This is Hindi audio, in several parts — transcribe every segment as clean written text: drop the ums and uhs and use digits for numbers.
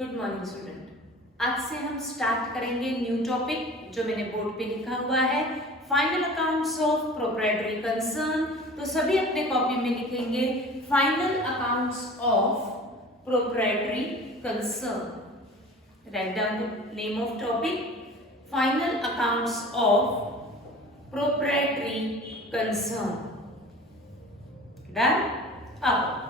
Good morning student. आज से हम स्टार्ट करेंगे न्यू टॉपिक जो मैंने बोर्ड पे लिखा हुआ है, final accounts of proprietary concern. तो सभी अपने कॉपी में लिखेंगे final accounts of proprietary concern. Write down the name of topic, final accounts of proprietary concern. Done. अब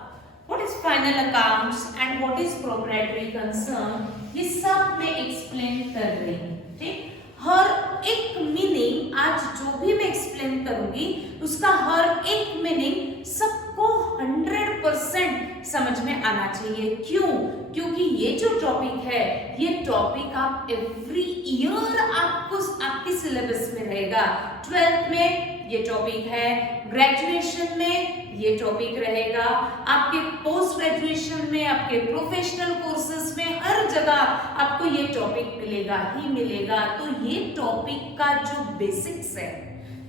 what is final accounts and what is proprietary concern, ये सब मैं एक्सप्लेन कर रही हूँ। ठीक, हर एक मीनिंग आज जो भी मैं एक्सप्लेन करूंगी उसका हर एक मीनिंग सबको 100% समझ में आना चाहिए। क्यों? क्योंकि ये जो टॉपिक है ये टॉपिक आप एवरी ईयर आपको आपके सिलेबस में रहेगा। 12th में ये टॉपिक है, ग्रेजुएशन में ये टॉपिक रहेगा, आपके पोस्ट ग्रेजुएशन में, आपके प्रोफेशनल कोर्सेज में, हर जगह आपको ये टॉपिक मिलेगा ही मिलेगा। तो ये टॉपिक का जो बेसिक्स है,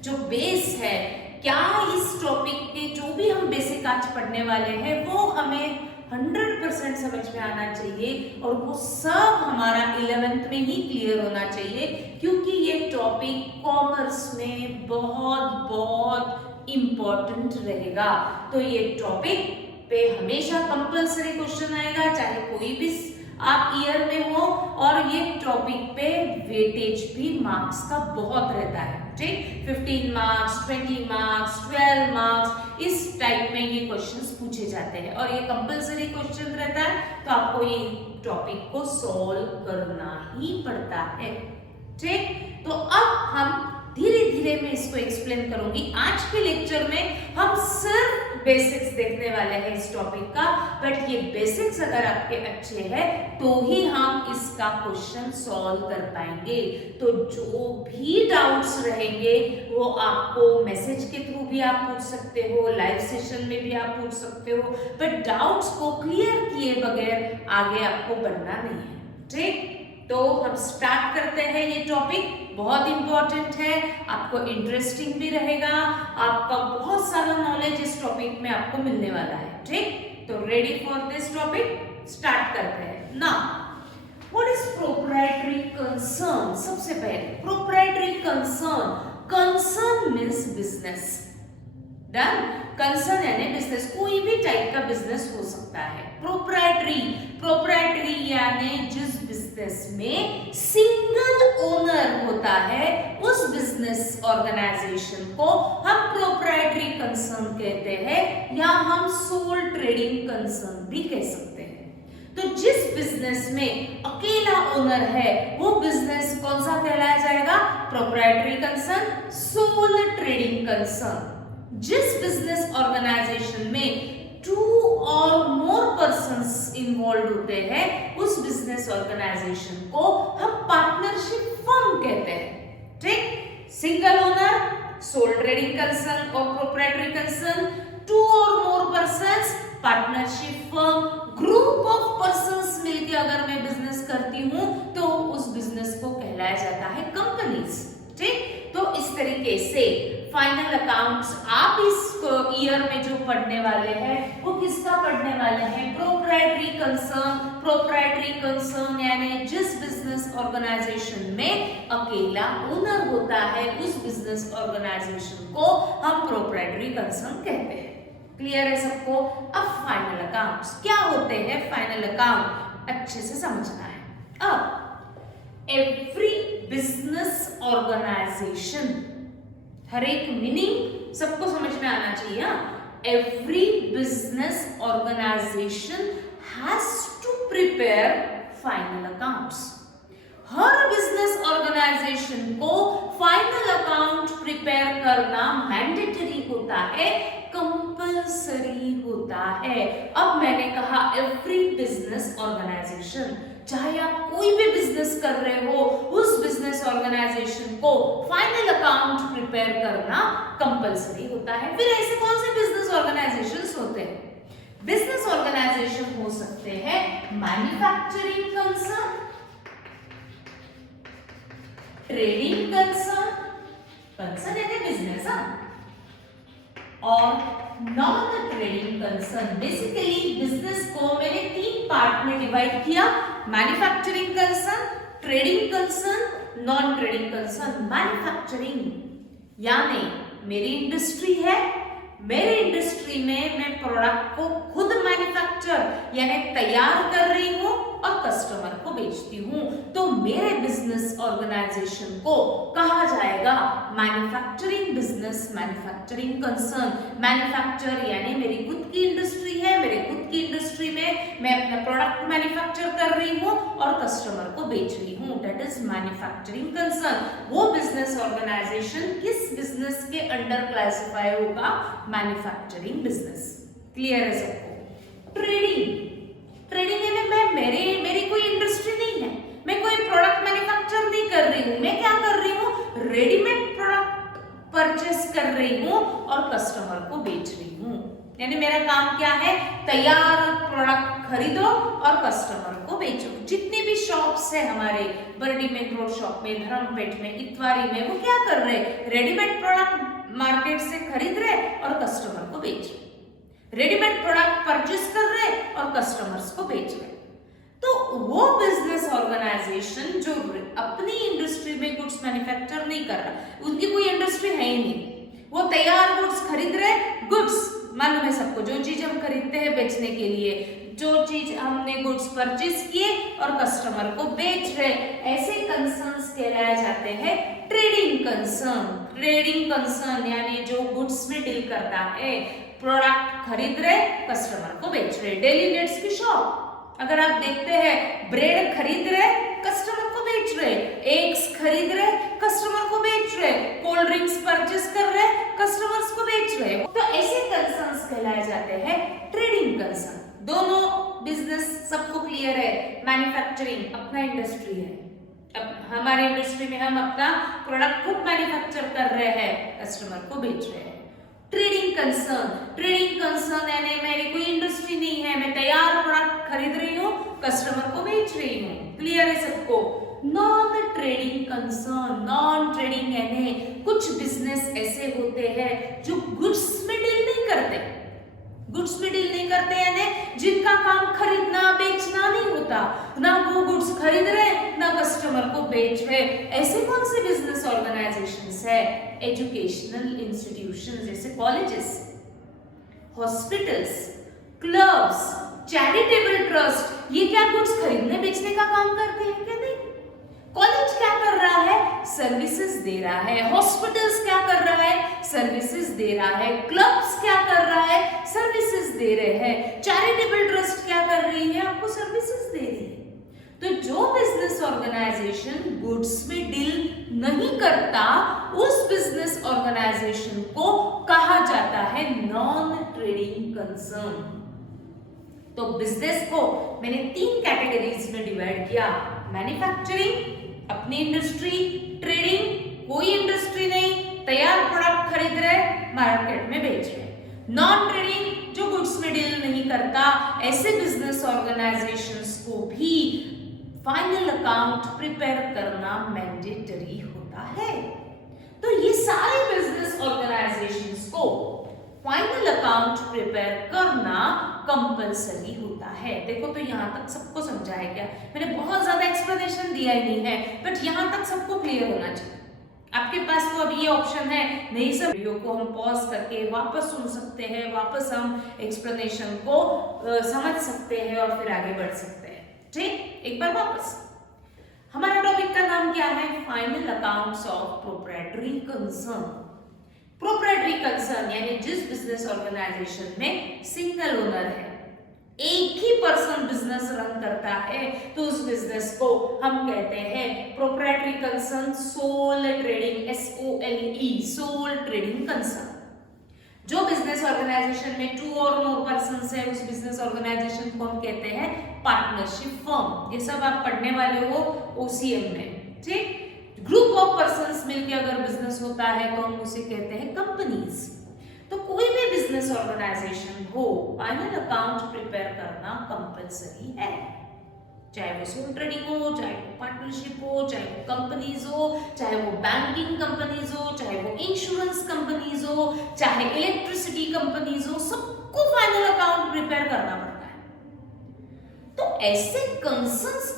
जो बेस है, क्या इस टॉपिक के जो भी हम बेसिक आज पढ़ने वाले हैं वो हमें 100% समझ में आना चाहिए और वो सब हमारा 11th में ही क्लियर होना चाहिए, क्योंकि ये टॉपिक कॉमर्स में बहुत बहुत इम्पोर्टेंट रहेगा। तो ये टॉपिक पे हमेशा कंपल्सरी क्वेश्चन आएगा, चाहे कोई भी आप ईयर में हो, और ये टॉपिक पे वेटेज भी मार्क्स का बहुत रहता है। ठीक, 15 मार्क्स, 20 मार्क्स, 12 मार्क्स, इस टाइप में ये क्वेश्चंस पूछे जाते हैं और ये कंपल्सरी क्वेश्चन रहता है, तो आपको ये टॉपिक को सॉल्व करना ही पड़ता है। ठीक, तो अब हम धीरे धीरे मैं इसको एक्सप्लेन करूंगी। आज के लेक्चर में हम सिर्फ बेसिक्स देखने वाले हैं इस टॉपिक का, बट ये बेसिक्स अगर आपके अच्छे हैं तो ही हम इसका क्वेश्चन सॉल्व कर पाएंगे। तो जो भी डाउट्स रहेंगे वो आपको मैसेज के थ्रू भी आप पूछ सकते हो, लाइव सेशन में भी आप पूछ सकते हो, बट डाउट्स को क्लियर किए बगैर आगे आपको बढ़ना नहीं है। ठीक, तो हम स्टार्ट करते हैं। ये टॉपिक बहुत इंपॉर्टेंट है, आपको इंटरेस्टिंग भी रहेगा, आपका बहुत सारा नॉलेज इस टॉपिक में आपको मिलने वाला है। ठीक, तो ready for this topic, start करते हैं। Now what is proprietary concern? सबसे पहले proprietary concern, concern means business. Done, concern यानी बिजनेस, कोई भी टाइप का बिजनेस हो सकता है। प्रोप्राइटरी, प्रोप्राइटरी यानी जिस बिजनेस में सिंगल ओनर होता है उस बिजनेस ऑर्गेनाइजेशन को हम प्रोप्राइटरी कंसर्न कहते हैं, या हम सोल ट्रेडिंग कंसर्न भी कह सकते हैं। तो जिस बिजनेस में अकेला ओनर है वो बिजनेस कौन सा कहलाया जाएगा? Proprietary concern, sole trading concern. जिस बिजनेस ऑर्गेनाइजेशन में 2 और मोर पर्सन्स इन्वॉल्व होते हैं उस बिजनेस ऑर्गेनाइजेशन को हम पार्टनरशिप फर्म कहते हैं। ठीक, single owner, sole trading concern और प्रोप्राइटरी कंसर्न, 2 और more persons, partnership firm. Group of persons मिलकर अगर मैं बिजनेस करती हूं तो उस बिजनेस को कहलाया जाता है कंपनीज। ठीक, तो इस तरीके से फाइनल अकाउंट्स आप इस ईयर में जो पढ़ने वाले हैं वो किसका पढ़ने वाले हैं? Proprietary concern. प्रोप्राइटरी कंसर्न यानी जिस बिजनेस ऑर्गेनाइजेशन में अकेला ओनर होता है उस बिजनेस ऑर्गेनाइजेशन को हम प्रोप्राइटरी कंसर्न कहते हैं। क्लियर है सबको? अब फाइनल अकाउंट्स क्या होते हैं? फाइनल अकाउंट अच्छे से समझना है। अब एवरी बिजनेस ऑर्गेनाइजेशन, हर एक मीनिंग सबको समझ में आना चाहिए। Every business organisation has to prepare final accounts. हर बिजनेस ऑर्गेनाइजेशन को फाइनल अकाउंट प्रिपेयर करना मैंडेटरी होता है, कंपल्सरी होता है। अब मैंने कहा एवरी बिजनेस ऑर्गेनाइजेशन, चाहे आप कोई भी बिजनेस कर रहे हो उस बिजनेस ऑर्गेनाइजेशन को फाइनल अकाउंट प्रिपेयर करना कंपल्सरी होता है। फिर ऐसे कौन से बिजनेस ऑर्गेनाइजेशंस होते हैं? बिजनेस ऑर्गेनाइजेशन हो सकते हैं manufacturing concern, trading concern, concern यानी बिजनेस, और non trading concern. Basically business को मैंने 3 पार्ट में डिवाइड किया। Manufacturing concern, trading concern, non trading concern. Manufacturing यानी मेरी इंडस्ट्री है, मेरे इंडस्ट्री में मैं प्रोडक्ट को खुद मैन्युफैक्चर यानी तैयार कर रही हूँ और कस्टमर को बेचती हूँ, तो मेरे बिजनेस ऑर्गेनाइजेशन को कहा जाएगा manufacturing business, manufacturing concern. Manufacture यानी मेरी खुद की इंडस्ट्री है, मेरे खुद की इंडस्ट्री में मैं अपना प्रोडक्ट मैन्युफैक्चर कर रही हूँ और कस्टमर को बेच रही हूँ, दैट इज मैन्युफैक्चरिंग कंसर्न। वो बिजनेस ऑर्गेनाइजेशन किस बिजनेस के अंडर क्लासिफाई होगा? Manufacturing business. क्लियर है सबको? ट्रेडिंग, ट्रेडिंग यानी मेरी कोई इंडस्ट्री नहीं है, मैं कोई प्रोडक्ट मैन्युफैक्चर नहीं कर रही हूँ, मैं क्या कर रही हूँ? रेडीमेड प्रोडक्ट परचेस कर रही हूँ और कस्टमर को बेच रही हूँ। यानी मेरा काम क्या है? तैयार प्रोडक्ट खरीदो और कस्टमर को बेचो। जितनी भी शॉप्स है हमारे बरडी मेन रोड शॉप में, धर्मपेट में, इतवारी में, वो क्या कर रहे? रेडीमेड प्रोडक्ट मार्केट से खरीद रहे और कस्टमर को बेच रहे, रेडीमेड प्रोडक्ट परचेस कर रहे और कस्टमर्स को बेच रहे। तो वो बिजनेस ऑर्गेनाइजेशन जो अपनी इंडस्ट्री में गुड्स मैन्युफैक्चर नहीं कर रहा, उनकी कोई इंडस्ट्री है ही नहीं, वो तैयार गुड्स खरीद रहे। गुड्स मालूम है सबको, जो चीज हम खरीदते हैं बेचने के लिए, जो चीज हमने गुड्स परचेस किए और कस्टमर को बेच रहे, ऐसे कंसर्न्स कहलाए जाते हैं ट्रेडिंग कंसर्न। ट्रेडिंग कंसर्न यानी जो गुड्स में डील करता है, प्रोडक्ट खरीद रहे, कस्टमर को बेच रहे। डेली नीड्स की शॉप अगर आप देखते हैं, ब्रेड खरीद रहे, कस्टमर को बेच रहे, एग्स खरीद रहे, कस्टमर को बेच रहे, कोल्ड ड्रिंक्स परचेस कर रहे, कस्टमर्स को बेच रहे। तो ऐसे कंसर्न्स कहलाए जाते हैं ट्रेडिंग कंसर्न। दोनों बिजनेस सबको क्लियर है, मैन्युफैक्चरिंग अपना इंडस्ट्री है, अब हमारी इंडस्ट्री में हम अपना प्रोडक्ट खुद मैन्युफैक्चर कर रहे हैं, कस्टमर को बेच रहे हैं। ट्रेडिंग कंसर्न, ट्रेडिंग कंसर्न यानी मेरी कोई इंडस्ट्री नहीं है, मैं तैयार प्रोडक्ट खरीद रही हूँ, कस्टमर को बेच रही हूँ। क्लियर है सबको? Non trading concern, non trading यानी कुछ बिजनेस ऐसे होते हैं जो गुड्स में डील नहीं करते। गुड्स में डील नहीं करते यानी जिनका काम खरीदना बेचना नहीं होता, ना वो गुड्स खरीद रहे ना कस्टमर को बेच रहे। ऐसे कौन से बिजनेस ऑर्गेनाइजेशंस है? एजुकेशनल इंस्टीट्यूशंस जैसे colleges, hospitals, clubs, charitable trust, ये क्या गुड्स खरीदने बेचने का काम करते हैं क्या? नहीं। कॉलेज क्या कर रहा है? सर्विसेज दे रहा है। हॉस्पिटल्स क्या कर रहा है? सर्विसेज दे रहा है। क्लब्स क्या कर रहा है? सर्विसेज दे रहे हैं। चैरिटेबल ट्रस्ट क्या कर रही है? आपको सर्विसेज दे रही है। तो जो बिजनेस ऑर्गेनाइजेशन गुड्स में डील नहीं करता, उस बिजनेस ऑर्गेनाइजेशन को कहा जाता है नॉन ट्रेडिंग कंसर्न। तो बिजनेस को मैंने 3 कैटेगरीज में डिवाइड किया, मैन्युफैक्चरिंग अपनी इंडस्ट्री, ट्रेडिंग कोई इंडस्ट्री नहीं, तैयार प्रोडक्ट खरीद रहे मार्केट में बेच रहे, नॉन ट्रेडिंग जो गुड्स में डील नहीं करता। ऐसे बिजनेस ऑर्गेनाइजेशंस को भी फाइनल अकाउंट प्रिपेयर करना मैंडेटरी होता है। तो ये सारे बिजनेस ऑर्गेनाइजेशंस को फाइनल अकाउंट प्रिपेयर करना कंपलसरी होता है। देखो तो यहाँ तक सबको समझा है क्या? मैंने बहुत ज्यादा एक्सप्लेनेशन दिया ही नहीं है, बट यहाँ तक सबको क्लियर होना चाहिए। आपके पास तो अभी ये ऑप्शन है, नहीं सब वीडियो को हम पॉज करके वापस सुन सकते हैं, वापस हम एक्सप्लेनेशन को समझ सकते हैं और फिर आगे बढ़ सकते हैं। ठीक, एक बार वापस। हमारा टॉपिक का नाम क्या है? Final accounts of proprietary concern. Proprietary concern यानी जिस बिजनेस ऑर्गेनाइजेशन में सिंगल ओनर है, एक ही पर्सन बिजनेस रन करता है, तो उस बिजनेस को हम कहते हैं proprietary concern, sole trading, SOLE, sole trading concern. जो बिजनेस ऑर्गेनाइजेशन में 2 और मोर पर्संस है, उस बिजनेस ऑर्गेनाइजेशन को हम कहते हैं पार्टनरशिप फर्म। ये सब आप पढ़ने वाले हो OCM में। ठीक, ग्रुप ऑफ पर्संस मिलकर अगर बिजनेस होता है तो हम उसे कहते हैं कंपनीज। तो कोई भी बिजनेस ऑर्गेनाइजेशन हो, फाइनल अकाउंट प्रिपेयर करना कंपलसरी है, चाहे वो सोल ट्रेडिंग हो, चाहे वो पार्टनरशिप हो, चाहे वो कंपनीज हो, चाहे वो बैंकिंग कंपनीज हो, चाहे वो इंश्योरेंस कंपनीज हो, चाहे इलेक्ट्रिसिटी कंपनीज हो, सबको फाइनल अकाउंट प्रिपेयर करना पड़ता है। तो ऐसे कंसर्न्स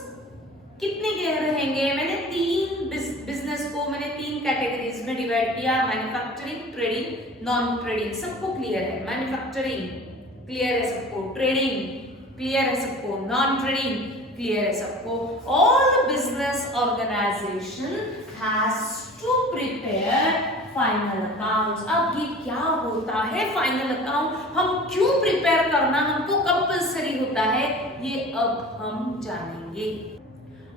कितने क्लियर रहेंगे? मैंने तीन बिजनेस को मैंने तीन कैटेगरीज में डिवाइड किया, मैन्युफैक्चरिंग, ट्रेडिंग, नॉन ट्रेडिंग। सबको क्लियर है, मैन्युफैक्चरिंग क्लियर है सबको, ट्रेडिंग क्लियर है सबको, नॉन ट्रेडिंग क्लियर है सबको। All business organisation has to prepare final accounts. अब ये क्या होता है फाइनल अकाउंट, हम क्यों प्रिपेयर करना हमको कंपल्सरी होता है, ये अब हम जानेंगे।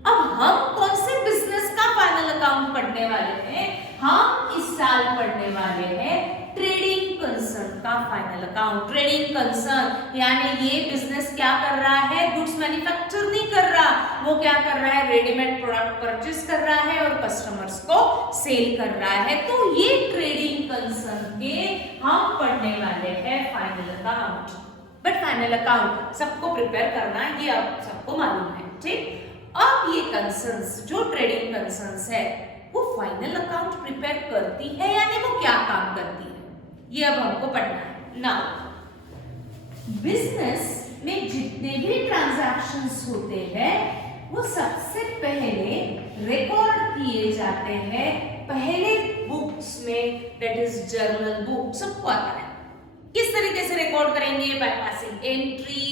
अब हम कौन से बिजनेस का फाइनल अकाउंट पढ़ने वाले हैं? हम इस साल पढ़ने वाले हैं ट्रेडिंग कंसर्न का फाइनल अकाउंट। ट्रेडिंग कंसर्न यानी ये बिजनेस क्या कर रहा है? गुड्स मैन्युफैक्चर नहीं कर रहा, वो क्या कर रहा है? रेडीमेड प्रोडक्ट परचेज कर रहा है और कस्टमर्स को सेल कर रहा है। तो ये ट्रेडिंग कंसर्न के हम पढ़ने वाले हैं final account. But final account सबको प्रिपेयर करना है, ये अब सबको मालूम है, ठीक। अब ये कंसर्न्स जो ट्रेडिंग कंसर्न्स है वो फाइनल अकाउंट प्रिपेयर करती है यानी वो क्या काम करती है, ये अब हमको पढ़ना है ना। बिजनेस में जितने भी ट्रांजैक्शंस होते हैं वो सबसे पहले रिकॉर्ड किए जाते हैं पहले बुक्स में, दैट इज जर्नल बुक। सबको आता है किस तरीके से रिकॉर्ड करेंगे? By passing entry,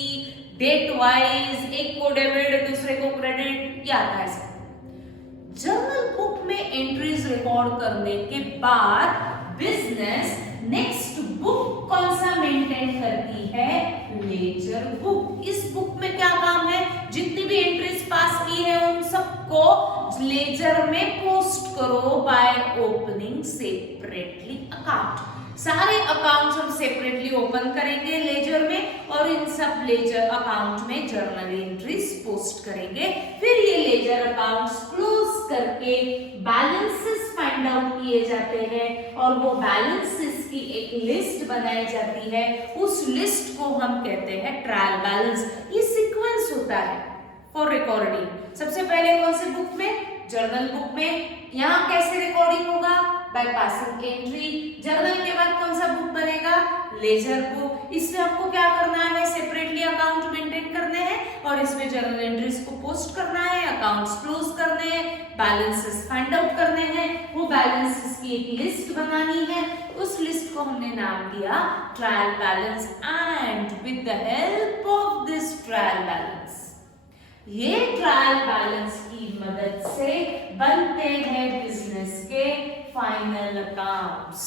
date wise, एक को डेबिट दूसरे को क्रेडिट, क्या आता है सब। जर्नल बुक में एंट्रीज रिकॉर्ड करने के बाद बिजनेस नेक्स्ट बुक कौन सा मेंटेन करती है? Laser book. इस बुक में क्या काम है? जितनी भी एंट्रीज पास की है उन सबको लेजर में पोस्ट करो बाय ओपनिंग सेपरेटली अकाउंट। सारे अकाउंट्स हम सेपरेटली ओपन करेंगे लेजर में और इन सब लेजर अकाउंट में जर्नल एंट्रीज पोस्ट करेंगे। फिर ये लेजर अकाउंट्स क्लोज करके बैलेंसेस फाइंड आउट किए जाते हैं और वो बैलेंसेस की एक लिस्ट बनाई जाती है। उस लिस्ट को हम कहते हैं ट्रायल बैलेंस। ये सीक्वेंस होता है फॉर रिकॉर्डिंग। सबसे पहले कौन से बुक में? जर्नल बुक में। यहाँ कैसे रिकॉर्डिंग होगा? Bye passing entry. जर्नल के बाद कौन सा बुक बनेगा? Laser book. इसमें आपको क्या करना है? सेपरेटली अकाउंट मेंटेन करने हैं और इसमें जर्नल एंट्रीज को पोस्ट करना है, अकाउंट्स क्लोज करने हैं, बैलेंसेस फाइंड आउट करने हैं, वो बैलेंसेस की एक लिस्ट बनानी है। उस लिस्ट को हमने नाम दिया trial balance. And with the help of this trial balance, ये ट्रायल बैलेंस की मदद से बनते हैं बिजनेस के फाइनल अकाउंट्स।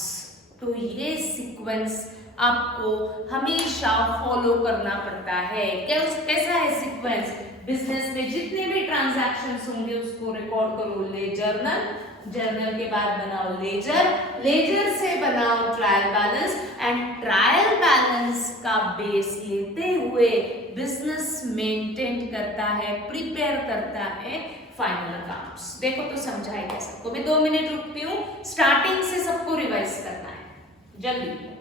तो ये सीक्वेंस आपको हमेशा फॉलो करना पड़ता है। कैसा है सीक्वेंस? बिजनेस में जितने भी ट्रांजैक्शंस होंगे उसको रिकॉर्ड करो जर्नल, जर्नल के बाद बनाओ लेजर, लेजर से बनाओ trial balance and trial balance का बेस लेते हुए बिजनेस मेंटेन करता है, प्रिपेयर करता है फाइनल अकाउंट्स। देखो तो समझाएगा सबको। मैं 2 मिनट रुकती हूँ, स्टार्टिंग से सबको रिवाइज करना है जल्दी।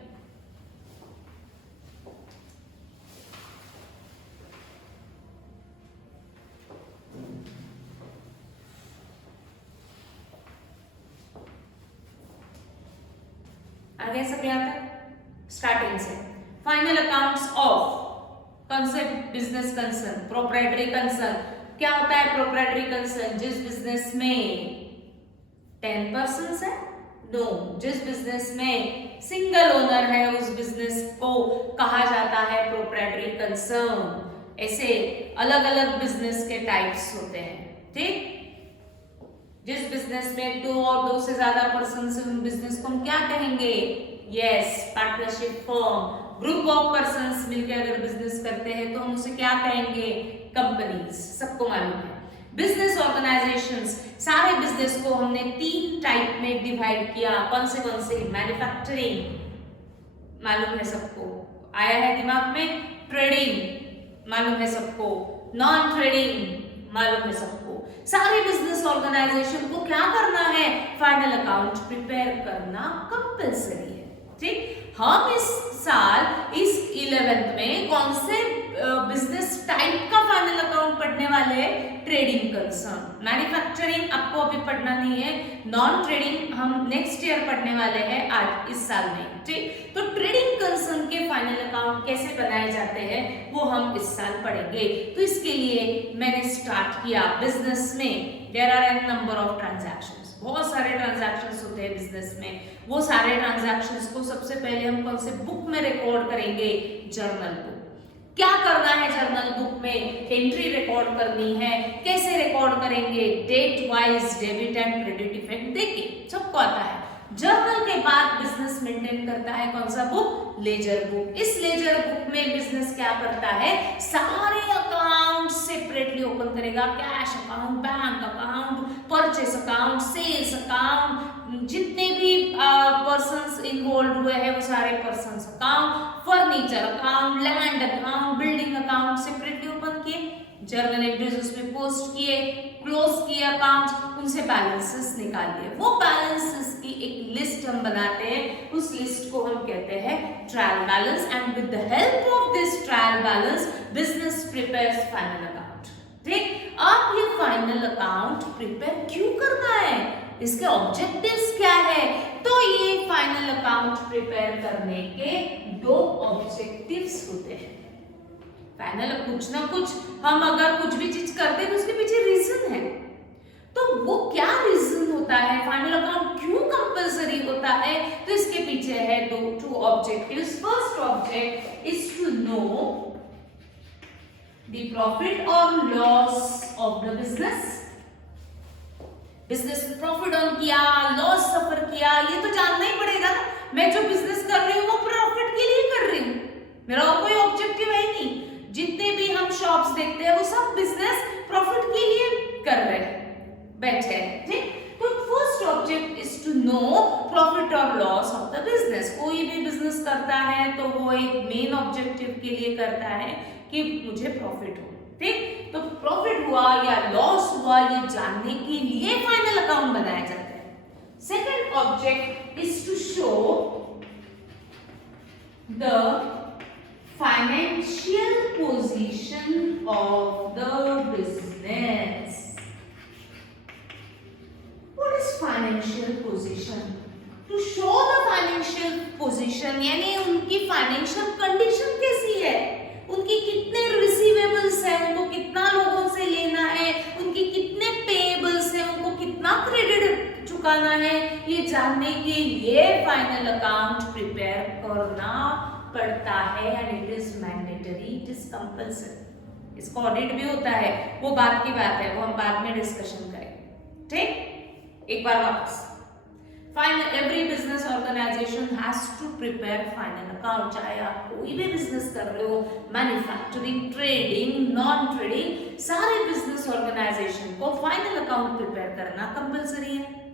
आगे सब याद है? स्टार्टिंग से final accounts of concept business concern, proprietary concern. क्या होता है प्रोप्राइटरी कंसर्न? जिस बिजनेस में 10 पर्सन्स है, नो, जिस बिजनेस में सिंगल ओनर है उस बिजनेस को कहा जाता है प्रोप्राइटरी कंसर्न। ऐसे अलग अलग बिजनेस के टाइप्स होते हैं, ठीक। जिस बिजनेस में 2 और 2 से ज्यादा पर्सन से उन बिजनेस को हम क्या कहेंगे? Yes, partnership firm. Group of persons मिलकर अगर बिजनेस करते हैं तो हम उसे क्या कहेंगे? कंपनीज। सबको मालूम है। बिजनेस ऑर्गेनाइजेशंस, सारे बिजनेस को हमने 3 टाइप में डिवाइड किया। कौन से? मैन्युफैक्चरिंग, मालूम है सबको, आया है दिमाग में। ट्रेडिंग, मालूम है सबको। नॉन ट्रेडिंग, मालूम है सबको। सारे बिजनेस ऑर्गेनाइजेशन को क्या करना है? फाइनल अकाउंट प्रिपेयर करना कंपल्सरी है, ठीक। हम इस साल इस 11th में कौन से बिजनेस टाइप का फाइनल अकाउंट पढ़ने वाले हैं ट्रेडिंग कंसर्न। मैन्युफैक्चरिंग आपको अभी पढ़ना नहीं है, नॉन ट्रेडिंग हम नेक्स्ट ईयर पढ़ने वाले हैं आज इस साल में, ठीक। तो ट्रेडिंग कंसर्न के फाइनल अकाउंट कैसे बनाए जाते हैं वो हम इस साल पढ़ेंगे। तो इसके लिए मैंने स्टार्ट किया बिजनेस में there are an number of transactions, बहुत सारे ट्रांजैक्शंस होते हैं बिजनेस में। वो सारे ट्रांजैक्शंस को सबसे पहले हम कौन से बुक में रिकॉर्ड करेंगे, जर्नल बुक। क्या करना है जर्नल बुक में, एंट्री रिकॉर्ड करनी है, कैसे रिकॉर्ड करेंगे, date wise debit and credit effect देखिए सबको आता है। जर्नल के बाद बिजनेस मेंटेन करता है कौन सा बुक, लेजर बुक। इस लेजर बुक में बिजनेस क्या करता है, सारे अकाउंट सेपरेटली ओपन करेगा, cash account, bank account, purchase account, sales account, जितने भी पर्सन्स इन्वॉल्व हुए हैं वो सारे persons account, furniture account, land account, building account separately open किए, जर्नल एंट्रीज उसमें पोस्ट किए, क्लोज किए अकाउंट, उनसे बैलेंसेस निकाल लिए। वो बैलेंसेस की एक लिस्ट हम बनाते हैं, उस लिस्ट को हम कहते हैं trial balance, and with the help of this trial balance business prepares final account, ठीक। अब ये फाइनल अकाउंट प्रिपेयर क्यों करना है, इसके ऑब्जेक्टिव्स क्या है, तो ये फाइनल अकाउंट प्रिपेयर करने के दो ऑब्जेक्टिव्स होते हैं। फाइनल कुछ ना कुछ हम अगर कुछ भी चीज करते हैं तो उसके पीछे रीजन है, तो वो क्या रीजन होता है, फाइनल अकाउंट क्यों कंपल्सरी होता है, तो इसके पीछे है two objectives. First object is to know the profit और loss of the business. Business में प्रॉफिट अर्न किया, लॉस सफर किया, ये तो जानना ही पड़ेगा ना। मैं जो बिजनेस कर रही हूँ वो प्रॉफिट के लिए कर रही हूँ, मेरा और कोई ऑब्जेक्टिव है ही नहीं। जितने भी हम शॉप्स देखते हैं वो सब बिजनेस प्रॉफिट के लिए कर रहे हैं, बैठे हैं, ठीक। तो first object is to know profit और लॉस ऑफ द बिजनेस। कोई भी बिजनेस करता है तो वो एक मेन ऑब्जेक्टिव के लिए करता है कि मुझे प्रॉफिट हो, ठीक। तो प्रॉफिट हुआ या लॉस हुआ ये जानने के लिए फाइनल अकाउंट बनाया जाता है। Second object is to show the financial position of the business. What is financial position? To show the financial position यानी उनकी फाइनेंशियल कंडीशन कैसी है, उनकी कितने रिसीवेबल्स है, उनको कितना लोगों से लेना है, उनकी कितने पेएबल्स है, उनको कितना क्रेडिट चुकाना है, ये जानने के लिए फाइनल अकाउंट प्रिपेयर करना पड़ता है, and it is mandatory, it is compulsory. इसका ऑडिट भी होता है, वो बात की बात है, वो हम बाद में डिस्कशन करेंगे, ठीक। एक बार वापस, final every business organisation has to prepare final account. चाहे आप कोई भी बिजनेस कर रहे हो, मैन्युफैक्चरिंग, ट्रेडिंग, नॉन ट्रेडिंग, सारे बिजनेस ऑर्गेनाइजेशन को फाइनल अकाउंट प्रिपेयर करना कंपल्सरी है।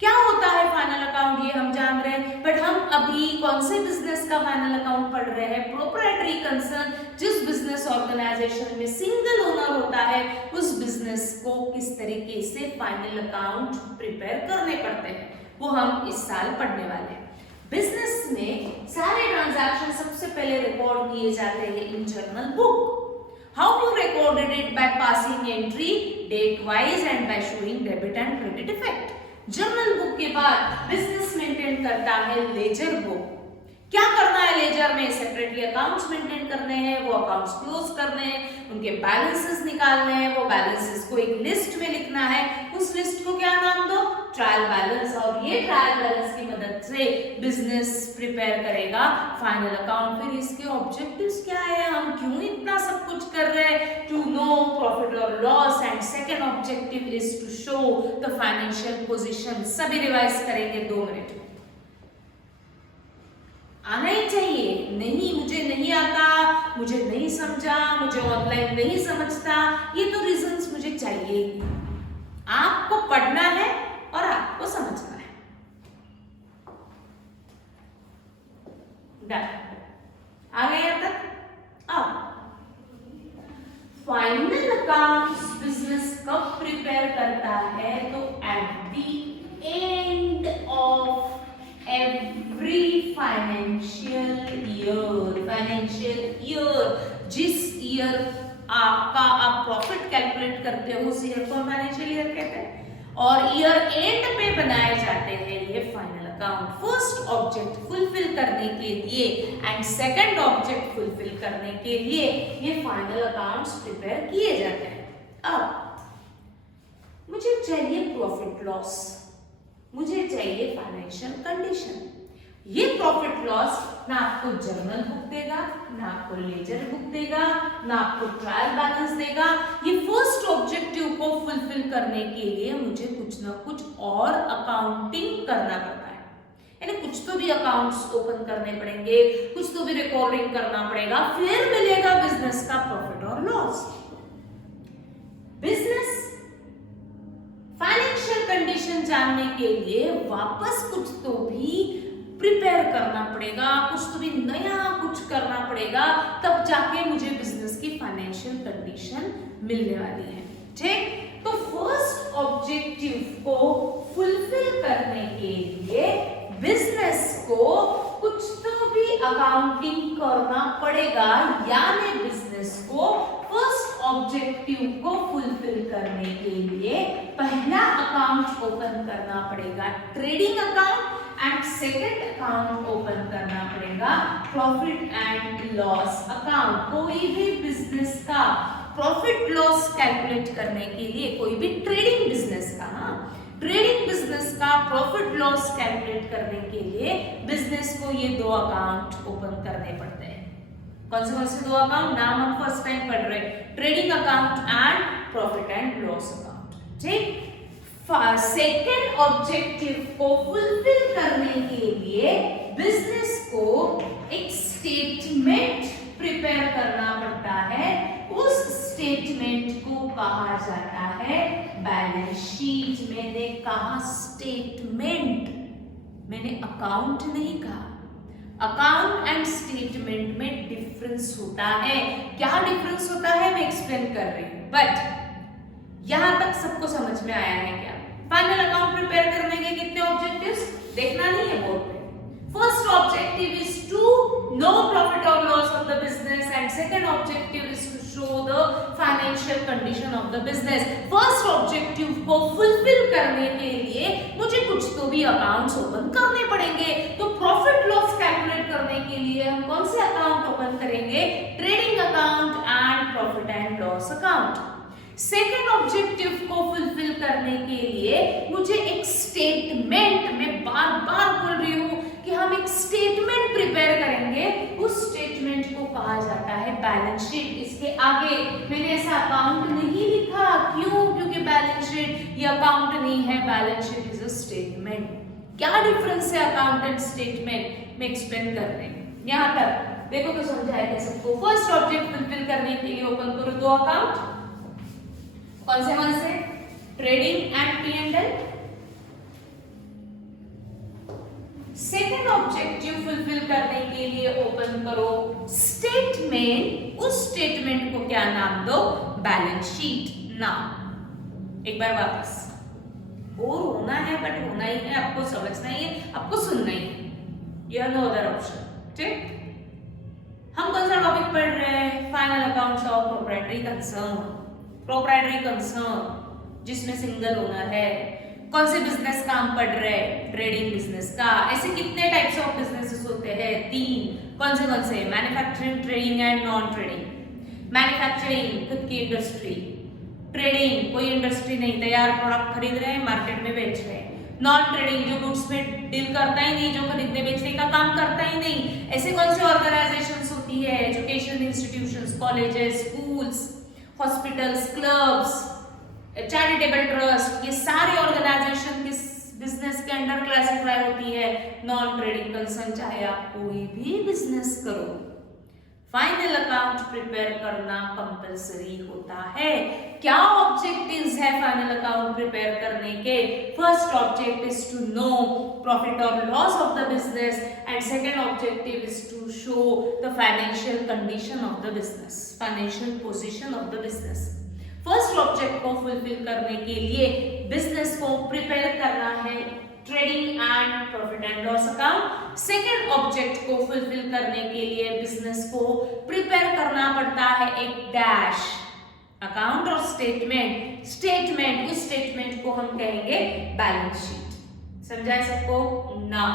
क्या होता है फाइनल अकाउंट ये हम जान रहे हैं, बट हम अभी कौन से बिजनेस का फाइनल अकाउंट पढ़ रहे हैं, प्रोप्राइटरी कंसर्न। जिस बिजनेस ऑर्गेनाइजेशन में सिंगल ओनर होता है उस बिजनेस को किस तरीके से फाइनल अकाउंट प्रिपेयर करने पड़ते हैं वो हम इस साल पढ़ने वाले हैं। बिजनेस में सारे ट्रांजैक्शन सबसे पहले रिकॉर्ड किए जाते हैं in journal book. How you recorded it, by passing entry date wise and by showing debit and credit effect. Journal book के बाद बिजनेस मेंटेन करता है लेजर बुक। क्या करना है लेजर में, सेपरेटली अकाउंट्स मेंटेन करने हैं, वो अकाउंट्स क्लोज करने हैं, उनके बैलेंसेस निकालने हैं, वो बैलेंसेस को एक लिस्ट में लिखना है, उस लिस्ट को क्या नाम दो, ट्रायल बैलेंस। और ये ट्रायल बैलेंस की मदद से बिजनेस प्रिपेयर करेगा फाइनल अकाउंट। फिर इसके ऑब्जेक्टिव्स क्या है, हम क्यों इतना सब कुछ कर रहे हैं, टू नो प्रॉफिट और loss, and second objective is to show the financial position. सभी रिवाइज करेंगे 2 मिनट में, आना ही चाहिए। नहीं मुझे नहीं आता, मुझे नहीं समझा, मुझे ऑनलाइन नहीं समझता, ये तो रीजंस मुझे चाहिए। आपको पढ़ना है और आपको समझना है। डन, आ गए यहाँ तक। अब फाइनल अकाउंट्स बिजनेस कब प्रिपेयर करता है, तो at the end of every financial year. जिस ईयर आपका आप प्रॉफिट कैलकुलेट करते हो उस ईयर को फाइनेंशियल ईयर कहते हैं, और ईयर एंड पे बनाए जाते हैं ये final account. First object fulfil करने के लिए एंड सेकंड ऑब्जेक्ट फुलफिल करने के लिए ये फाइनल अकाउंट्स प्रिपेयर किए जाते हैं। अब मुझे चाहिए प्रॉफिट लॉस, मुझे चाहिए फाइनेंशियल कंडीशन। ये प्रॉफिट लॉस ना आपको जर्नल बुक देगा, ना आपको लेजर बुक देगा, ना आपको ट्रायल बैलेंस देगा। ये फर्स्ट ऑब्जेक्टिव को फुलफिल करने के लिए मुझे कुछ ना कुछ और अकाउंटिंग करना पड़ता है, यानी कुछ तो भी अकाउंट्स ओपन करने पड़ेंगे, कुछ तो भी रिकॉर्डिंग करना पड़ेगा, फिर मिलेगा बिजनेस का प्रॉफिट और लॉस। बिजनेस फाइनेंशियल कंडीशन जानने के लिए वापस कुछ तो भी प्रिपेयर करना पड़ेगा, कुछ तो भी नया कुछ करना पड़ेगा, तब जाके मुझे बिजनेस की फाइनेंशियल कंडीशन मिलने वाली है। ठीक, तो फर्स्ट ऑब्जेक्टिव को फुलफिल करने के लिए बिजनेस को कुछ तो भी अकाउंटिंग करना पड़ेगा, यानी बिजनेस को फर्स्ट ऑब्जेक्टिव को फुलफिल करने के लिए पहला अकाउंट ओपन करना पड़ेगा trading account, and second account open करना पड़ेगा प्रॉफिट एंड लॉस अकाउंट। कोई भी बिजनेस का प्रॉफिट लॉस कैलकुलेट करने के लिए, कोई भी ट्रेडिंग बिजनेस का, ट्रेडिंग बिजनेस का प्रॉफिट लॉस कैलकुलेट करने के लिए बिजनेस को ये दो अकाउंट ओपन करने पड़ते हैं। कौन से दो अकाउंट? नाम हम फर्स्ट टाइम पढ़ रहे हैं, trading account and profit and loss account. ठीक, सेकेंड ऑब्जेक्टिव को फुलफिल करने के लिए बिजनेस को एक स्टेटमेंट प्रिपेयर करना पड़ता है। उस स्टेटमेंट को कहा जाता है बैलेंस शीट। मैंने कहा स्टेटमेंट, मैंने अकाउंट नहीं कहा। अकाउंट एंड स्टेटमेंट में डिफरेंस होता है। क्या डिफरेंस होता है मैं एक्सप्लेन कर रही हूं, बट यहां तक सबको समझ में आया है क्या? फाइनल अकाउंट प्रिपेयर करने के कितने ऑब्जेक्टिव्स देखना नहीं है बोर्ड पे। First objective is to know profit और loss of the business, and second objective is to show the financial condition of the business. First objective को फुलफिल करने के लिए मुझे कुछ तो भी अकाउंट्स ओपन करने पड़ेंगे। तो प्रॉफिट लॉस कैलकुलेट करने के लिए हम कौन से अकाउंट ओपन करेंगे? Trading account and profit and loss account. Second objective को फुलफिल करने के लिए मुझे एक स्टेटमेंट, मैं बार बार बोल रही हूं कि हम एक स्टेटमेंट प्रिपेयर करेंगे। उस स्टेटमेंट को कहा जाता है बैलेंस शीट। इसके आगे मैंने ऐसा अकाउंट नहीं लिखा, क्यों? क्योंकि बैलेंस शीट ये अकाउंट नहीं है, balance sheet is a statement. क्या डिफरेंस है अकाउंट एंड स्टेटमेंट में एक्सप्लेन कर रहे हैं। यहां तक देखो तो समझाएगा सबको। फर्स्ट ऑब्जेक्ट फुलफिल करने के लिए ओपन करो दो अकाउंट, कौन से? Trading and P&L। Second objective fulfil करने के लिए ओपन करो स्टेटमेंट। उस स्टेटमेंट को क्या नाम दो? बैलेंस शीट नाम। एक बार वापस, बोर होना है बट होना ही है, आपको समझना ही है, आपको सुनना ही है, यह नो अदर ऑप्शन। ठीक, हम कौन सा टॉपिक पढ़ रहे हैं? Final accounts of proprietary concern. Proprietary concern जिसमें सिंगल ओनर है। कौन से बिजनेस का हम पढ़ रहे हैं? ट्रेडिंग बिजनेस का। ऐसे कितने टाइप्स ऑफ बिजनेसेस होते हैं? 3। कौन से? Manufacturing, trading and non trading. Manufacturing खुद की इंडस्ट्री, ट्रेडिंग कोई इंडस्ट्री नहीं, तैयार प्रोडक्ट खरीद रहे हैं मार्केट में बेच रहे हैं। नॉन ट्रेडिंग जो गुड्स में डील करता ही नहीं, जो खरीदने बेचने का काम करता ही नहीं। ऐसे कौन से ऑर्गेनाइजेशंस होती है? Education institutions, colleges, schools, hospitals, clubs, charitable trust, ये सारे ऑर्गेनाइजेशन किस बिजनेस के अंडर क्लासिफाई होती है? Non trading concern. चाहे आप कोई भी बिजनेस करो, फाइनल अकाउंट प्रिपेयर करना कंपलसरी होता है। क्या ऑब्जेक्टिव्स है फाइनल अकाउंट प्रिपेयर करने के? First object is to know profit और loss of the business, and second objective is to show the financial condition of the business, financial position of the business. First object को फुलफिल करने के लिए बिजनेस को प्रिपेयर करना है trading and profit and loss account. Second object को फुलफिल करने के लिए बिजनेस को प्रिपेयर करना पड़ता है एक डैश अकाउंट और स्टेटमेंट। उस स्टेटमेंट को हम कहेंगे बैलेंस शीट। समझा है सबको ना?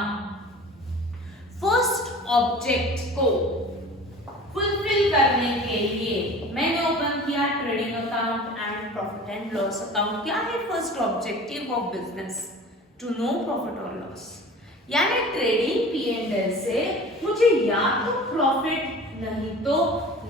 फर्स्ट ऑब्जेक्ट को फुलफिल करने के लिए मैंने ओपन किया trading account and profit and loss account. क्या है first objective of business? To know profit और लॉस। यानी ट्रेडिंग P&L से मुझे या तो प्रॉफिट नहीं तो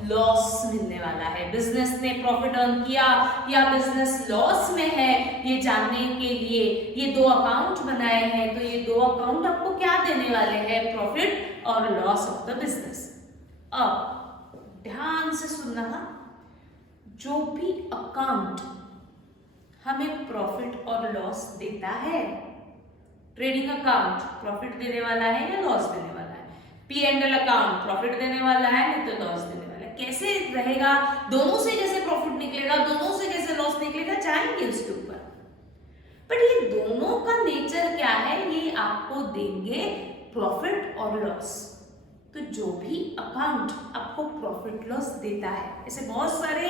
लॉस मिलने वाला है। बिजनेस ने प्रॉफिट अर्न किया या बिजनेस लॉस में है, ये जानने के लिए ये दो अकाउंट बनाए हैं। तो ये दो अकाउंट आपको क्या देने वाले हैं? प्रॉफिट और लॉस ऑफ द बिजनेस। अब ध्यान से सुनना, जो भी अकाउंट हमें प्रॉफिट और लॉस देता है, ट्रेडिंग अकाउंट प्रॉफिट देने वाला है या लॉस देने वाला है? P&L अकाउंट प्रॉफिट देने वाला है नहीं तो लॉस देने वाला है। कैसे रहेगा? दोनों से जैसे प्रॉफिट निकलेगा, दोनों से जैसे लॉस निकलेगा, जाएंगे उसके ऊपर। बट ये दोनों का नेचर क्या है, ये आपको देंगे प्रॉफिट और लॉस। तो जो भी अकाउंट आपको प्रॉफिट लॉस देता है, ऐसे बहुत सारे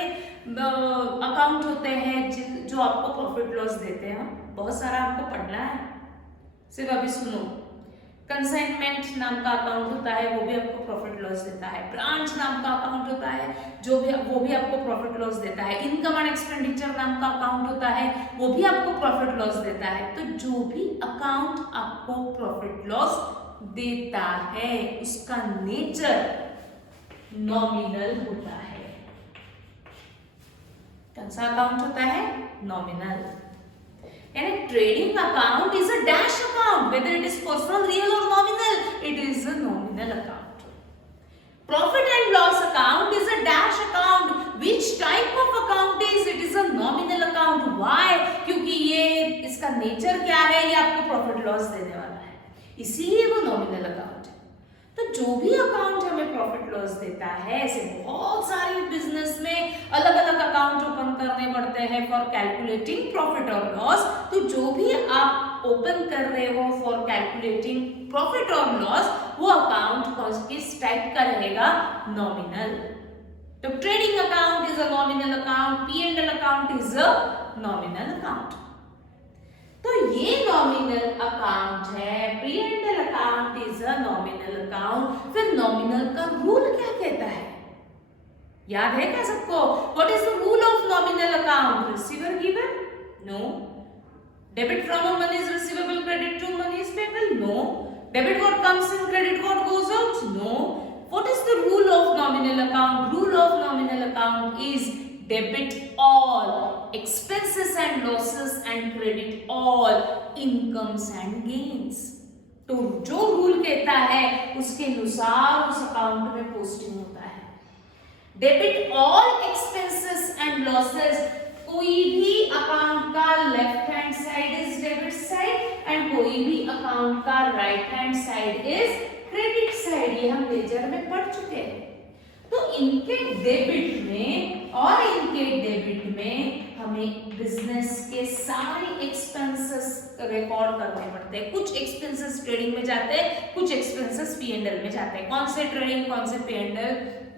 अकाउंट होते हैं जो आपको प्रॉफिट लॉस देते हैं। बहुत सारा आपको पढ़ना है, सिर्फ अभी सुनो। कंसाइनमेंट नाम का अकाउंट होता है, वो भी आपको प्रॉफिट लॉस देता है। ब्रांच नाम का अकाउंट होता है, वो भी आपको प्रॉफिट लॉस देता है। इनकम एंड एक्सपेंडिचर नाम का अकाउंट होता है, वो भी आपको प्रॉफिट लॉस देता है। तो जो भी अकाउंट आपको प्रॉफिट लॉस देता है उसका नेचर नॉमिनल होता है। कौन सा अकाउंट होता है? नॉमिनल। यानी trading account is a dash account, whether it is personal, real or nominal, it is a nominal account. Profit and loss account is a dash account. Which type of account is it? Is a nominal account. Why? क्योंकि ये इसका नेचर क्या है? ये आपको प्रॉफिट लॉस देने वाला है, इसीलिए वो नॉमिनल अकाउंट है। तो जो भी अकाउंट हमें प्रॉफिट लॉस देता है, ऐसे बहुत सारे बिजनेस में अलग अलग अकाउंट ओपन करने पड़ते हैं फॉर कैलकुलेटिंग प्रॉफिट और लॉस। तो जो भी आप ओपन कर रहे हो फॉर कैलकुलेटिंग प्रॉफिट और लॉस, वो अकाउंट किस टाइप का रहेगा? नॉमिनल। तो trading account is a nominal account, P&L account is a nominal account. तो ये नॉमिनल अकाउंट है, P&L account is a nominal account. फिर नॉमिनल का रूल क्या कहता है? याद है क्या सबको? What is the rule of nominal account? Receiver given? No. Debit from money is receivable, credit to money is payable? No. Debit what comes in, credit what goes out? No. What is the rule of nominal account? Rule of nominal account is debit all expenses and losses and credit all incomes and gains. तो जो रूल कहता है उसके अनुसार उस अकाउंट में पोस्टिंग होता है। Debit all expenses and losses, कोई भी अकाउंट का left hand side is debit side and कोई भी अकाउंट का right hand side is credit side. ये हम लेजर में पढ़ चुके हैं। तो इनके डेबिट में और इनके डेबिट में हमें बिजनेस के सारे एक्सपेंसेस रिकॉर्ड करने पड़ते हैं। कुछ एक्सपेंसेस ट्रेडिंग में जाते हैं, कुछ एक्सपेंसेस P&L में जाते हैं। कौन से ट्रेडिंग, कौन से P&L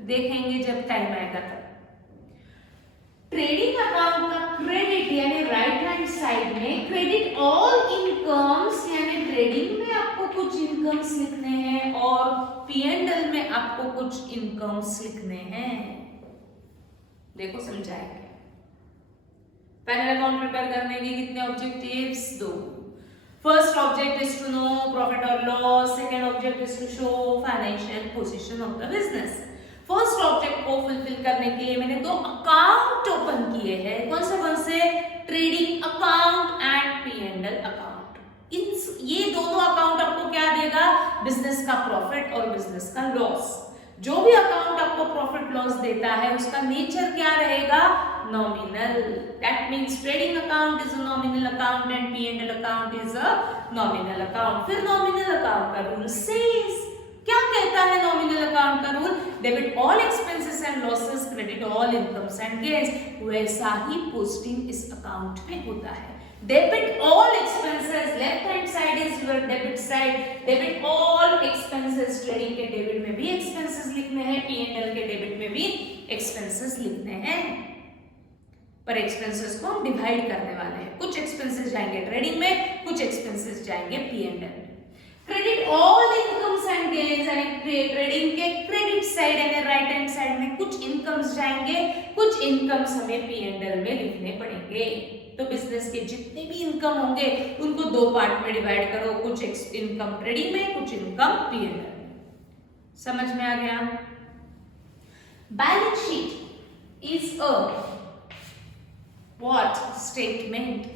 देखेंगे जब टाइम आएगा तब। ट्रेडिंग अकाउंट का क्रेडिट यानी राइट हैंड साइड में क्रेडिट ऑल इनकम्स, यानी ट्रेडिंग में आपको कुछ इनकम्स लिखने हैं और P&L में आपको कुछ इनकम्स लिखने हैं। देखो समझाएंगे। पहले अकाउंट प्रिपेयर करने के कितने objectives? 2। First object is to know profit और loss, second object is to show financial position of the business. First object को फुलफिल करने के लिए मैंने 2 अकाउंट ओपन किए हैं। कौन से? Trading account and P&L account. ये दोनों अकाउंट आपको क्या देगा? बिजनेस का प्रॉफिट और बिजनेस का लॉस। जो भी अकाउंट आपको प्रॉफिट लॉस देता है उसका नेचर क्या रहेगा? Nominal. That means trading account is a nominal account and P&L account is a nominal account. फिर नॉमिनल अकाउंट का रूल सेज क्या कहता है? नॉमिनल अकाउंट का rule debit all expenses and losses, credit all incomes and gains. वैसा ही पोस्टिंग इस अकाउंट में होता है। Debit all expenses, left hand side is your debit side, debit all expenses, trading के डेबिट में भी एक्सपेंसेस लिखने हैं, P&L के डेबिट में भी एक्सपेंसेस लिखने हैं, पर एक्सपेंसेस को हम डिवाइड करने वाले हैं, कुछ एक्सपेंसेस जाएंगे ट्रेडिंग में, कुछ एक्सपेंसेस जाएंगे P&L। Credit all incomes and gains, यानी ट्रेडिंग के क्रेडिट साइड यानी राइट हैंड साइड में कुछ इनकम्स जाएंगे, कुछ इनकम्स हमें P&L में लिखने पड़ेंगे। तो बिजनेस के जितने भी इनकम होंगे उनको दो पार्ट में डिवाइड करो, कुछ इनकम ट्रेडिंग में, कुछ इनकम P&L में। समझ में आ गया? Balance sheet is a what? Statement.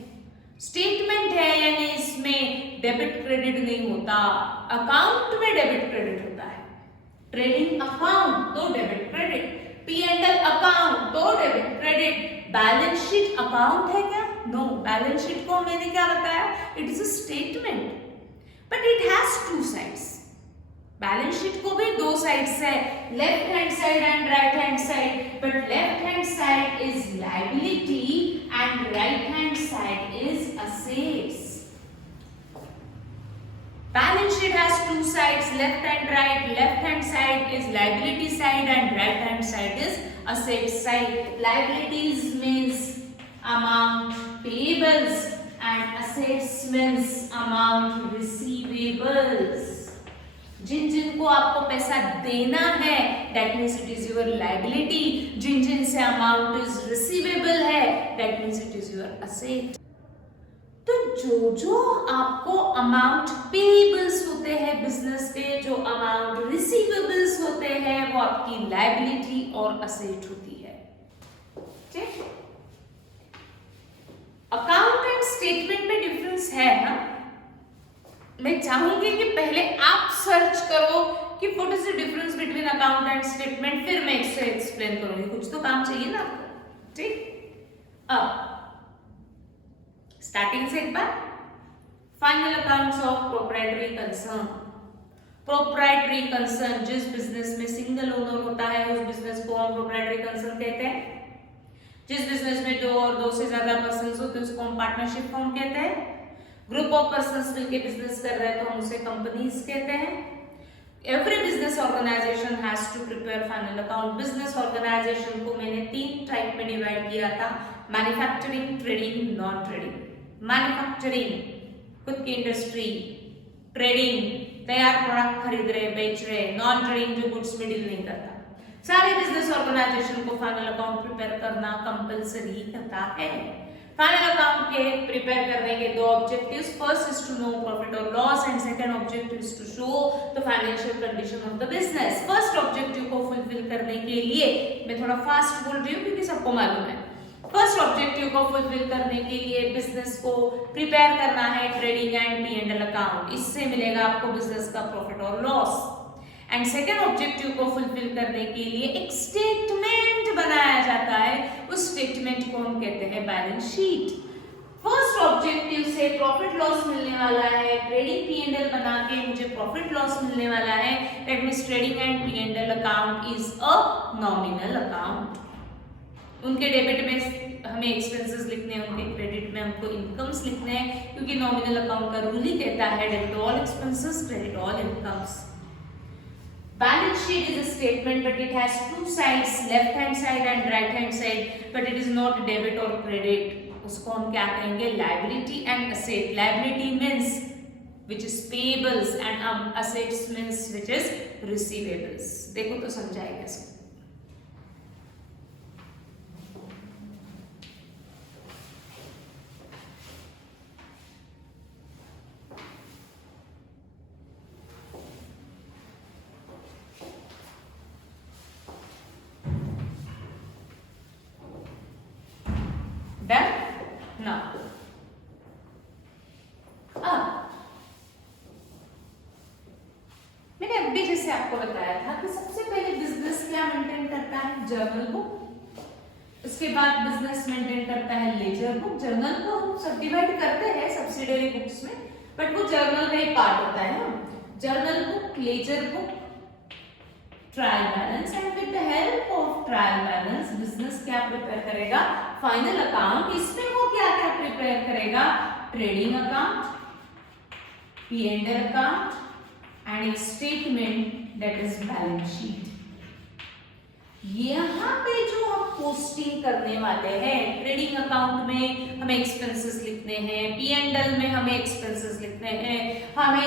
Statement है यानी इसमें डेबिट क्रेडिट नहीं होता, अकाउंट में डेबिट क्रेडिट होता है। ट्रेडिंग अकाउंट तो डेबिट क्रेडिट, P&L अकाउंट तो debit credit. Balance sheet account है क्या? नो, बैलेंस शीट को मैंने क्या बताया? It is a statement but it has two sides. Balance sheet को भी दो साइड्स है, left hand side and right hand side, but left hand side is liability and right hand side is assets. Balance sheet has two sides, left and right. Left hand side is liability side and right hand side is asset side. Liabilities means amount payables and assets means amount receivables. जिन को आपको पैसा देना है that means it is your liability. जिन से amount is receivable है that means it is your asset. तो जो आपको अमाउंट पेबल्स होते हैं बिजनेस के, जो अमाउंट रिसीवेबल्स होते हैं वो आपकी लायबिलिटी और असेट होती है। ठीक? अकाउंट एंड स्टेटमेंट में डिफरेंस है ना? मैं चाहूंगी कि पहले आप सर्च करो कि what is the difference between account and statement, फिर मैं इससे एक्सप्लेन करूंगी, कुछ तो काम चाहिए ना आपको। ठीक? अब स्टार्टिंग से एक बार, final accounts of proprietary concern. Proprietary concern, जिस बिजनेस में सिंगल ओनर होता है उस बिजनेस को हम प्रोप्राइटरी कंसर्न कहते हैं। जिस बिजनेस में दो और दो से ज्यादा पर्संस होते हैं उसको हम पार्टनरशिप फर्म कहते हैं। ग्रुप ऑफ पर्संस मिलकर बिजनेस कर रहे हैं तो हम उसे कंपनीज कहते हैं। Every business organisation has to prepare final account. Business organisation को मैंने तीन टाइप में डिवाइड किया था, manufacturing, trading, non trading. Manufacturing खुद की इंडस्ट्री, ट्रेडिंग तैयार प्रोडक्ट खरीद रहे बेच रहे, नॉन ट्रेडिंग जो गुड्स में डील नहीं करता। सारे बिजनेस ऑर्गेनाइजेशन को फाइनल अकाउंट प्रिपेयर करना कंपलसरी होता है। फाइनल अकाउंट के प्रिपेयर करने के दो objectives, first is to know profit और loss and second objective is to show the financial condition of the business. First objective को फुलफिल करने के लिए मैं थोड़ा फास्ट बोल रही हूँ क्योंकि सबको मालूम है। फर्स्ट ऑब्जेक्टिव को फुलफिल करने के लिए बिजनेस को प्रिपेयर करना है ट्रेडिंग एंड P&L अकाउंट, इससे मिलेगा आपको बिजनेस का प्रॉफिट और लॉस। एंड सेकेंड ऑब्जेक्टिव को फुलफिल करने के लिए एक स्टेटमेंट बनाया जाता है, उस स्टेटमेंट को हम कहते हैं बैलेंस शीट। फर्स्ट ऑब्जेक्टिव से प्रॉफिट लॉस मिलने वाला है, ट्रेडिंग P&L बना के मुझे प्रॉफिट लॉस मिलने वाला है, that means trading and P&L account is a nominal account. उनके डेबिट में हमें एक्सपेंसेस लिखने हैं, उनके क्रेडिट में हमको इनकम्स लिखने हैं, क्योंकि नॉमिनल अकाउंट का रूल ही कहता है debit all expenses credit all incomes. Balance sheet is a statement but it has two sides, left hand side and right hand side, but it is not debit और क्रेडिट। उसको हम क्या कहेंगे? Liability and asset. Liability means which is payables and assets means which is receivables। देखो तो समझाएगा इसको। Done? Now, मैंने अभी जैसे आपको बताया था कि सबसे पहले बिजनेस क्या मेंटेन करता है? Journal book. इसके बाद बिजनेस मेंटेन करता है लेजर बुक। जर्नल को हम सब डिवाइड करते हैं सब्सिडियरी बुक्स में, बट वो जर्नल का ही पार्ट होता है ना। Journal book, ledger book, trial balance, and with the help of trial balance business क्या प्रिपेयर करेगा? Final account. इसमें वो क्या क्या प्रिपेयर करेगा? Trading account, P&L account and एक statement that is balance sheet. यहाँ पे जो हम पोस्टिंग करने वाले हैं, ट्रेडिंग अकाउंट में हमें एक्सपेंसेस लिखने हैं, P&L में हमें एक्सपेंसेस लिखने हैं, हमें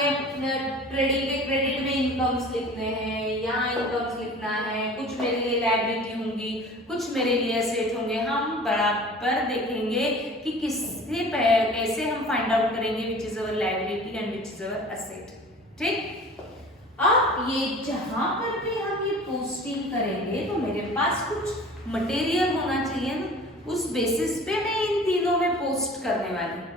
ट्रेडिंग के क्रेडिट में इनकम्स लिखने हैं, यहाँ इनकम्स लिखना है, कुछ मेरे लिए लायबिलिटी होंगी, कुछ मेरे लिए एसेट होंगे। हम बराबर देखेंगे कि किससे कैसे हम फाइंड आउट करेंगे which is our liability and which is our asset. ठीक, अब ये जहां पर भी हम ये पोस्टिंग करेंगे तो मेरे पास कुछ मटेरियल होना चाहिए ना, उस बेसिस पे मैं इन तीनों में पोस्ट करने वाली हूं।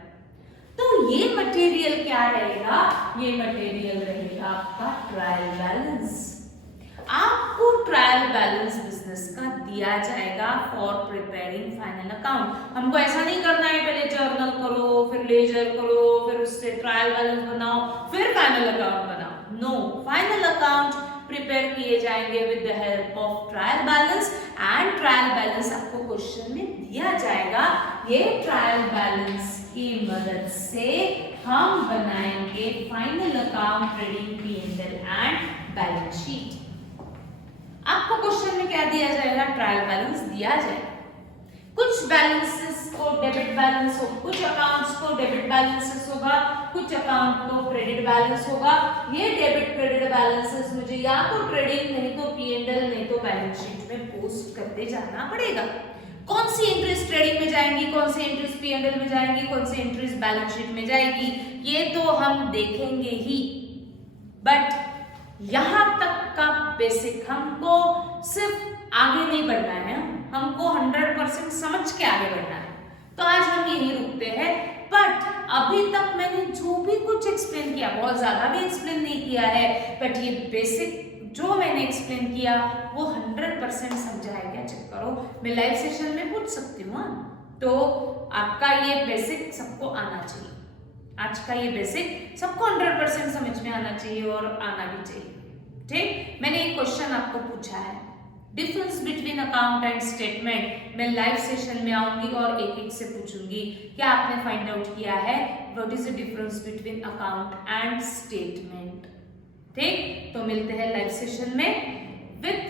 तो ये मटेरियल क्या रहेगा? ये मटेरियल रहेगा आपका ट्रायल बैलेंस। आपको ट्रायल बैलेंस बिजनेस का दिया जाएगा फॉर प्रिपेयरिंग फाइनल अकाउंट। हमको ऐसा नहीं करना है पहले जर्नल करो, फिर लेजर करो, फिर उससे ट्रायल बैलेंस बनाओ, फिर फाइनल अकाउंट बनाओ। नो, फाइनल अकाउंट प्रिपेयर किए जाएंगे with the help of trial balance and trial balance आपको क्वेश्चन में दिया जाएगा। ये ट्रायल बैलेंस की मदद से हम बनाएंगे final account, trading, P&L and balance sheet. आपको क्वेश्चन में क्या दिया जाएगा? ट्रायल बैलेंस दिया जाएगा। कुछ बैलेंसेस को डेबिट बैलेंस हो, कुछ अकाउंट्स को डेबिट बैलेंसेस होगा, कुछ अकाउंट को क्रेडिट बैलेंस होगा। ये डेबिट क्रेडिट बैलेंसेस मुझे या तो ट्रेडिंग, नहीं तो P&L, नहीं तो बैलेंस शीट में पोस्ट करते जाना पड़ेगा। कौन सी एंट्रीज ट्रेडिंग में जाएंगी, कौन सी एंट्रीज P&L में जाएंगी, कौन सी एंट्रीज बैलेंस शीट में जाएगी, ये तो हम देखेंगे ही। बट यहां तक का बेसिक हमको सिर्फ आगे नहीं बढ़ना है, हमको 100% समझ के आगे बढ़ना है। तो आज हम यही रुकते हैं। बट अभी तक मैंने जो भी कुछ एक्सप्लेन किया, बहुत ज्यादा भी एक्सप्लेन नहीं किया है, बट ये बेसिक जो मैंने एक्सप्लेन किया वो 100% समझा है क्या? चेक करो, मैं लाइव सेशन में पूछ सकती हूँ। तो आपका ये बेसिक सबको आना चाहिए, आज का ये बेसिक सबको 100% समझ में आना चाहिए और आना भी चाहिए। ठीक, मैंने एक क्वेश्चन आपको पूछा है, difference between account and statement. मैं लाइव सेशन में आऊंगी और एक एक से पूछूंगी, क्या आपने फाइंड आउट किया है what is the difference between account and statement? ठीक, तो मिलते हैं लाइव सेशन में विद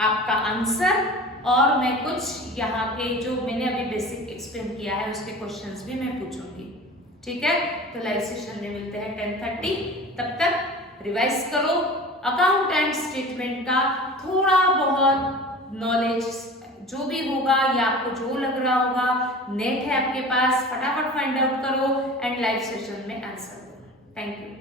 आपका आंसर, और मैं कुछ यहाँ के जो मैंने अभी बेसिक एक्सप्लेन किया है उसके क्वेश्चंस भी मैं पूछूंगी। ठीक है, तो लाइव सेशन में मिलते हैं 10:30। तब तक रिवाइज करो, अकाउंट एंड स्टेटमेंट का थोड़ा बहुत नॉलेज जो भी होगा या आपको जो लग रहा होगा, नेट है आपके पास, फटाफट फाइंड आउट करो एंड लाइव सेशन में आंसर दो। Thank you.